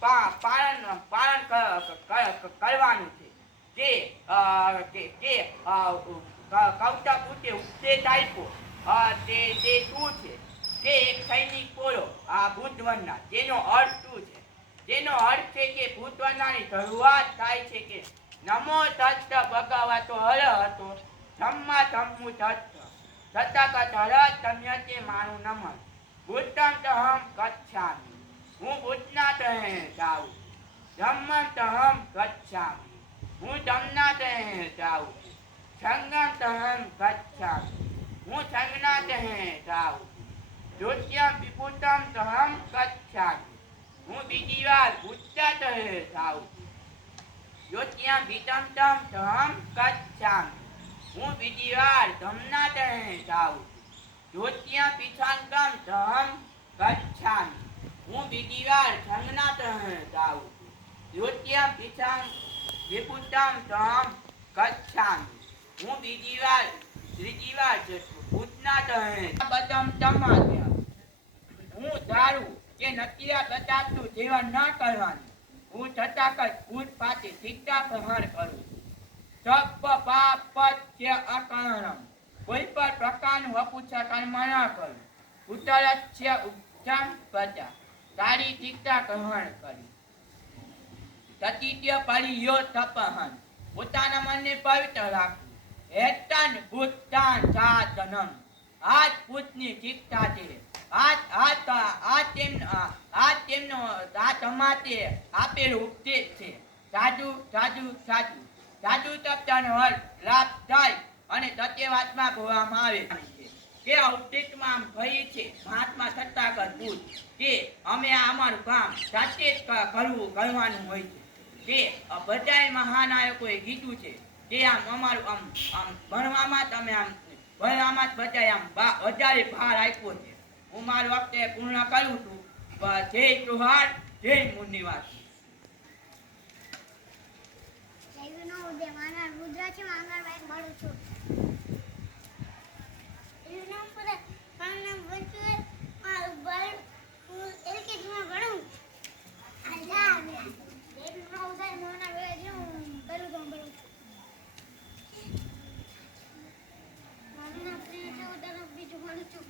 પાલન કરવાનું છે કે કવતા પૂછે ઉપદેશ આપ્યો તે શું છે કે એક સૈનિક બોલો આ બુદ્ધવનના તેનો અર્થ શું છે? તેનો અર્થ છે કે બુદ્ધવનની શરૂઆત થાય છે કે નમો તસ્ત ભગવતો અરહતો ધમ્મા ધમ્મુ તસ્ત તથાગત હરતમ્યતે માનું નમઃ બુદ્ધં તહં ગચ્છામિ. હું બુદ્ધના તહે જાઉં. ધમ્મં તહં ગચ્છામિ. હું ધમ્મના તહે જાઉં. સંઘં તહં ગચ્છામિ. હું સંઘના તહે જાઉં. દ્વિતીયં વિભૂતં તહં ગચ્છામિ. હું બીજી વાર બુદ્ધના તહે જાઉં. તૃતીયં વિધમ્ તહં ગચ્છામિ. હું બીજી વાર ધમ્મના તહે જાઉં. તૃતીયં વિસંગમ તહં ગચ્છામિ. હું બીજી વાર સંઘના તહે જાઉં. તૃતીયં વિભૂતં તહં ગચ્છામિ. હું ત્રીજી વાર બુદ્ધના તહે. બદમ તમારે હું ધારું કે નતિયા પ્રતાપનું સેવન ન કરવાનું. હું તથાગત બુદ્ધ પાસે શિક્ષા પ્રહાર કરું. સબ પાપસ્ય અકારણમ. કોઈ પણ પ્રકારનું અપુચ્છા કર્મ ન કરું. ઉત્તરસ્ય ઉચ્ચમ પ્રજા. સારી શિક્ષા ગ્રહણ કરી. તતિત્ય પરિયો તપહન. પોતાના મનને પવિત્ર રાખવું. હેતન બુદ્ધાન સાધનમ. આ જ બુદ્ધની શિક્ષા છે. આ તમારે આપેલું ઉપદેશ છે. સાધુ સાધુ સાધુ સાધુ શબ્દનો અર્થ લાભ થાય અને સત્યવાદમાં કહેવામાં આવે છે કે આ ઉપદેશમાં આમ કહી છે મહાત્મા તથાગત બુદ્ધ કે અમે અમારું કામ જાતે જ કરવાનું હોય છે. કે બધાય મહાનાયકોએ કીધું છે કે આમ અમારું આમ ભણવામાં તમે આમ ભણવામાં જ બધાય આમ વધારે ભાર આપ્યો છે. હું મારી વખતે પૂર્ણ કરું છું. જય ચૌહાણ, જય મુનિવાસ. રુદ્રાક્ષ માંગણભાઈ મળું છું. એનું નામ પર મારું નામ વંચુએ મારું બળ હું એલકેજીમાં ભણું. આજા આવ્યા એટલું ન ઉધાર મોના વે જે હું કરું છું. મારું નામ પ્રિય છે. ઉધાર બીજું ભણું છું.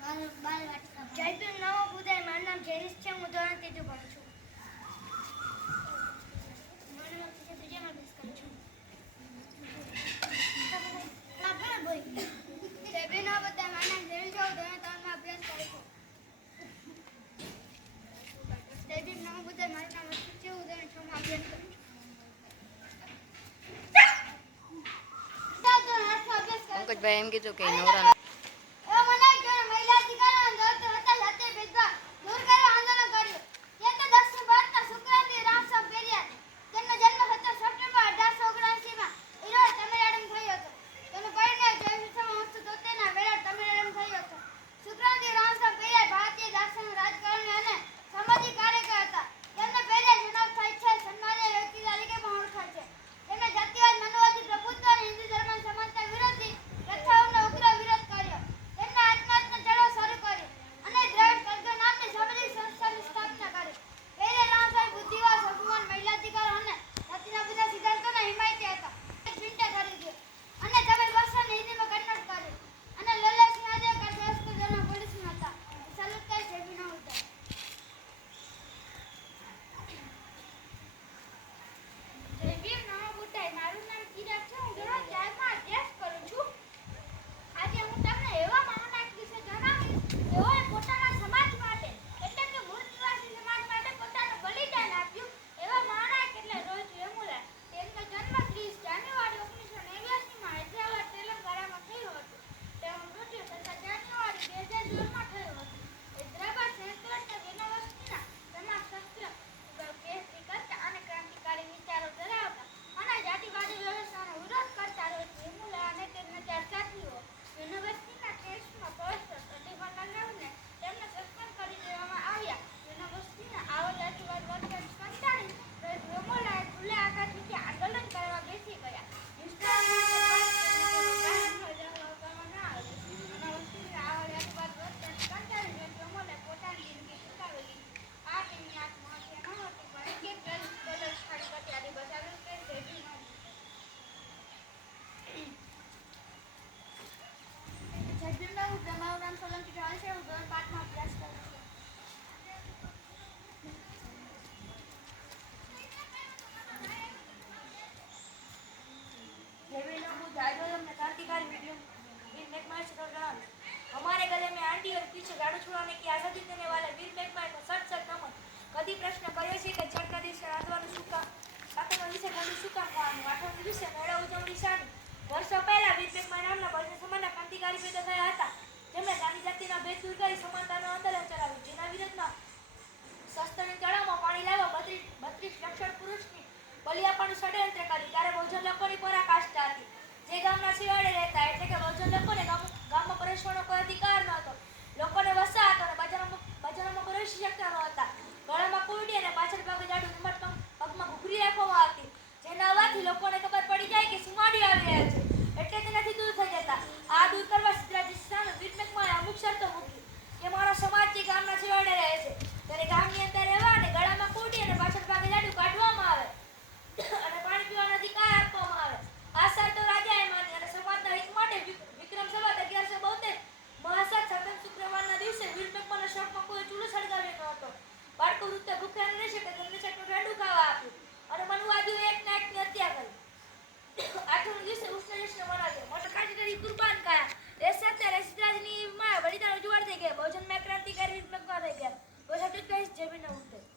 મારું બાલ વાટકા જયપુર નવો ઉધાર. મારું નામ જેનિસ છે. હું ધોરણ 3 ભણું છું. પંકજભાઈ એમ કીધું કે નવરા પ્રભુત્વ અને હિન્દુ ધર્મ સમાનતા વિરોધી પ્રથાઓનો ઉગ્ર વિરોધ છોડાने की आजादी देने वाले वीर मेघमाए को सच सच नमन. કદી પ્રશ્ન કર્યો છે કે ચડતા દિવસે રાંધવાનું શું કામ, સાતમા દિવસે ઠંડુ શું કામ ખાવાનું, આઠમા દિવસે મેળા ઉજવણી શાની? વર્ષો પહેલા વીર મેઘમાય નામના બહુજન સમાજના ક્રાંતિકારી પેદા થયા હતા, જેમણે જાતિ જાતિના ભેદ દૂર કરી સમાનતાનું આંદોલન ચલાવ્યું, જેના વિરોધમાં શસ્ત્રની તળાવમાં પાણી લાવવા 32 લક્ષણ પુરુષની બલિ આપવાનું ષડયંત્ર કર્યું. ત્યારે બહુજન લોકોની પરાકાષ્ઠા હતી. જે ગામના છેવાડે રહેતા એટલે કે બહુજન લોકોને ગામમાં પ્રવેશવાનો કોઈ અધિકાર ન હતો. લોકોને વસા હતો અને બજારોમાં પ્રવેશી શકતા ન હતા. ગળામાં કુંડી અને પાછળ ભાગે જાડું રૂમાલ પગમાં ઘૂઘરી રાખવામાં આવતી, જેના અવાજથી લોકોને ખબર પડી જાય કે સુમાડીઓ આવી રહ્યા છે, એટલે તેનાથી દૂર થઈ જતા. આ દૂર કરવા સિદ્ધરાજ સામે વીર મેઘમાએ અમુક શરતો મૂકી કે મારો સમાજ જે ગામના છેવાડે રહે છે ત્યારે ગામની અંદર રહેવા અને ગળામાં કુંડી અને પાછળ ભાગે જાડું કાઢવામાં આવે અને પાણી પીવાનો અધિકાર આપવામાં આવે. આ શરતો રાજાએ માની અને સમાજના હિત માટે વિક્રમ સંવત 1172 મહાસાત સાતમ શુક્રવારના દિવસે વીર મેઘમાના શોખમાં કોઈ ચૂલો સળગાવ્યો ન હતો. બાળકો વૃદ્ધ ભૂખ્યા ન રહેશે કે તેમને છેટનું ઠંડુ ખાવા આપ્યું અને મનુવાદીઓ એક ના એકની હત્યા કરી. આઠમા દિવસે ઉષ્ણજશ્ન મનાવ્યો, મોટા કાચીની કુરબાન કયા. એ સત્ય સિદ્ધરાજની માં બલિદાન ઉજવાળ થઈ ગયા. બહુજન માં ક્રાંતિકારી વીર મેઘમા થઈ ગયા. બસ આટલું જ કહીશ. જય ભીમ નમો બુદ્ધાય.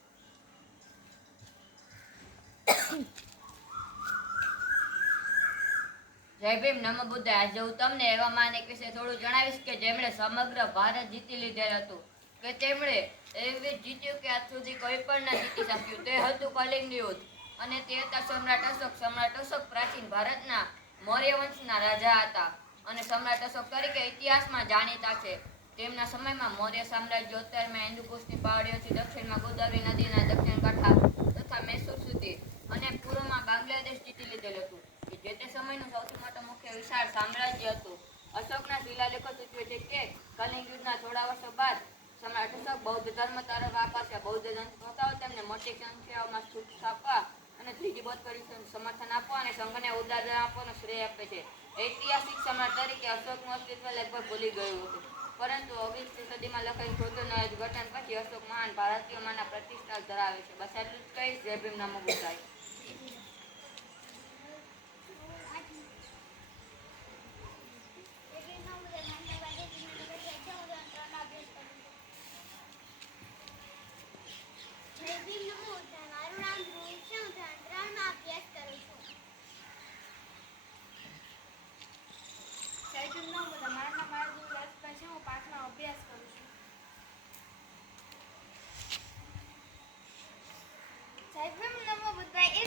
જય ભીમ નમો બુદ્ધાય. આજે હું તમને એવા માણસ વિશે થોડું જણાવીશ કે જેમણે સમગ્ર ભારત જીતી લીધેલ હતું, કે તેમણે એવી જીત્યું કે આજ સુધી કોઈ પણ ન જીતી શક્યું. તે હતું કલિંગ યુદ્ધ અને તે હતા સમ્રાટ અશોક. સમ્રાટ અશોક પ્રાચીન ભારતના મૌર્ય વંશના રાજા હતા અને સમ્રાટ અશોક તરીકે ઇતિહાસમાં જાણીતા છે. તેમના સમયમાં મૌર્ય સામ્રાજ્ય ઉત્તરમાં હિન્દુકુશની પહાડીઓથી દક્ષિણમાં ગોદાવરી નદીના દક્ષિણ કાંઠા તથા મૈસૂર સુધી અને પૂર્વમાં બાંગ્લાદેશ જીતી લીધેલું હતું, કે જે તે સમયનું સૌથી મોટું મુખ્ય વિશાળ સામ્રાજ્ય હતું. અશોકના શિલાલેખો સૂચવે છે કે કલિંગ યુદ્ધના થોડા વર્ષો બાદ સમ્રાટ અશોક બૌદ્ધ ધર્મ તરફ આકર્ષ્યા. બૌદ્ધ સંસ્થાઓ તેમને મોટી સંખ્યામાં છૂટ આપવા અને ત્રીજી બૌદ્ધ પરિષદને સમર્થન આપવા અને સંઘને ઉદાહરણ આપવાનો શ્રેય આપે છે. ઐતિહાસિક સમ્રાટ તરીકે અશોકનું અસ્તિત્વ લગભગ ભૂલી ગયું હતું, પરંતુ 19મી સદીમાં લખાયેલ ખોદોના અર્થઘટન પછી અશોક મહાન ભારતીયોમાંના પ્રતિષ્ઠા ધરાવે છે. બસ આટલું જ કહીશ. જય ભીમ નમો બુદ્ધાય. જય ભીમ નમો બુદ્ધાય. મારું નામ ધ્રુવ છે. હું ધોરણ 3માં અભ્યાસ કરું છું. જય ભીમ નમો બુદ્ધાય. મારું નામ મારુતિ રાજભાઈ છે. હું 5માં અભ્યાસ કરું છું. જય ભીમ નમો બુદ્ધાય.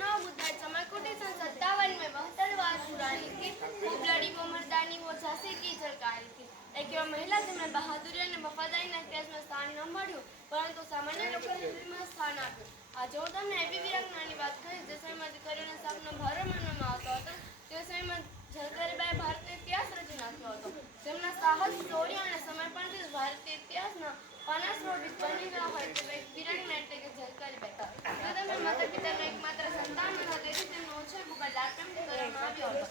लखनऊ बुधाई चमरकोटी सन 57 में 72 बार पुरानी थी। खूब लड़ी वो मर्दानी वो झांसी की झलकारी थी। एक एवं महिला જેમણે બહાદુરી અને વફાદારીના ઇતિહાસમાં સ્થાન ન મળ્યું પરંતુ સામાન્ય લોકોના દિલમાં સ્થાન આપ્યું. આજે હું તમને એવી વીરાંગનાની વાત કરીશ જે સમયમાં દીકરીઓને સાપનો ભારો માનવામાં આવતો હતો. તે સમયમાં ઝલકારીબાએ ભારતનો ઇતિહાસ રચી નાખ્યો હતો. તેમના સાહસ, શૌર્ય અને સમર્પણથી જ ભારતીય ઇતિહાસના પાના સ્વરૂપ બની ગયા હોય તેવી એક વીરાંગના એટલે કે ઝલકારીબાઈ. જો તમે માતા પિતાનો એકમાત્ર સંતાન હતો તેથી તેમનો ઉછેર ખૂબ જ લાડપ્રેમથી કરવામાં આવ્યો હતો.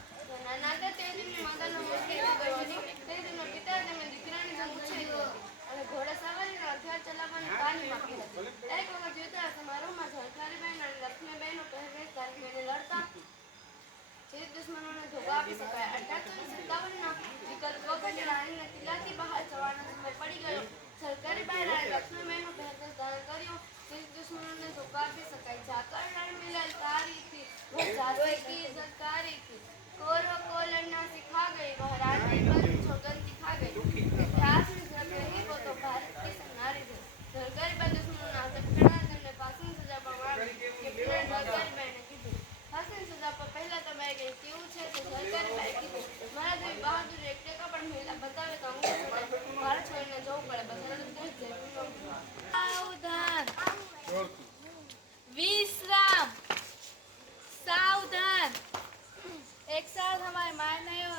નાના હતા તે તેમની માતાનો મૃત્યુ થઈ ગયો હતો. તે તેમના પિતાએ તેમને દીકરાની જેમ ઉછેરી હતી અને ઘોડાસવારીનો હથિયાર ચલાવવાની તાલીમ આપી હતી. એક વખત યુદ્ધના સમારોહમાં ઝલકારીબાઈ અને લક્ષ્મીબાઈનો પહેરવેશ ધારીને લડતા જે દુશ્મનોને ધોકા આપી શકાય. 1857ના વિકલ્પ વખતે રાણીને કિલ્લાથી બહાર જવાનો સમય પડી ગયો. ઝલકારીબાઈ અને લક્ષ્મીબાઈનો પહેરવેશ ધારણ કર્યો જે દુશ્મનોને ધોકા આપી શકાય. जाकर रण में ललकारी थी वह जाति की ज़लकारी थी, कौरव को लड़ना सिखा गई वह रानी पर सौगंध दिखा गई. इतिहास में जग रही वो तो भारत की नारी थी. ઝલકારીબાઈ દુશ્મનોના હાથે પકડાયા તેમને ફાંસીની સજા પામવાની કેપ્ટન ઝલકારીબાઈને કીધું. ફાંસીની સજા પર પહેલા તમારે કંઈ કેવું છે તો ઝલકારીબાઈએ કીધું, મારા જેવી બહાદુરી એક ટેકા પણ મહિલા બતાવે તો અંગ્રેજ ભારત છોડીને જવું પડે. सावधान विश्राम सावधान. एक साथ हमारे मानव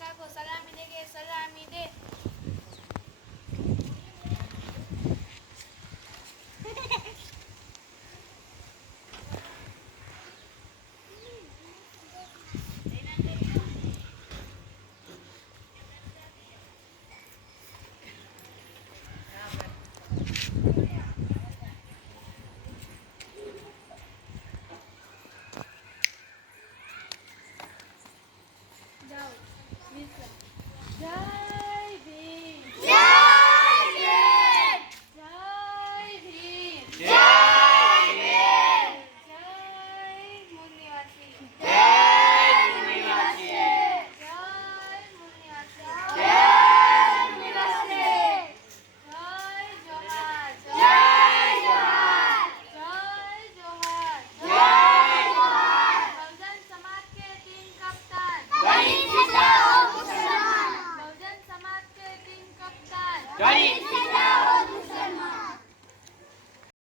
काको सलामी देंगे. सलामी दे.